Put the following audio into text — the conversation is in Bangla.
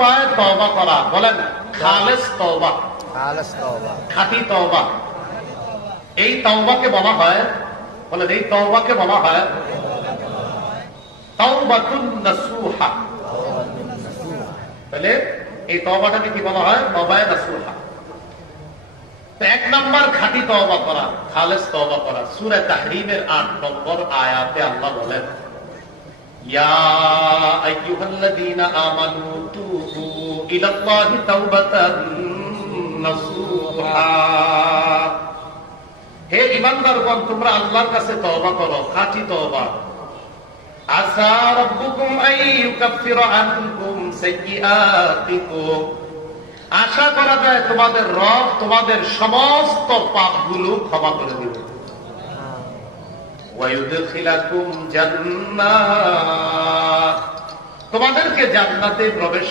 উপায় তওবা করা, বলেন খালেস তওবা, খাঁটি তওবা। এই তওবাকে বলা হয়, বলেন এই তওবাকে বলা হয় তাওবাতুন নাসুহা। তাহলে এই তওবাটাকে কি বলা হয়? তওবায়ে নাসুহা। তো এক নাম্বার খাঁটি তওবা করা, খালেস তওবা করা। সূরা তাহরীমের ৮ নম্বর আয়াতে আল্লাহ বলেন, ইয়া আইয়ুহাল্লাযীনা আমানু তুবু ইলাল্লাহি তাওবাতান নাসুহা। হে ঈমানদারগণ, তোমরা আল্লাহর কাছে তওবা করো, খাঁটি তওবা। আসা রাব্বুকুম আইয়ুকাফিরা আনকুম সাইয়্যাতিকুম। আশা করা যায় তোমাদের রব তোমাদের সমস্ত পাপগুলো ক্ষমা করে দিবেন। ওয়া ইউদখিলাকুম জান্নাত, তোমাদেরকে জান্নাতে প্রবেশ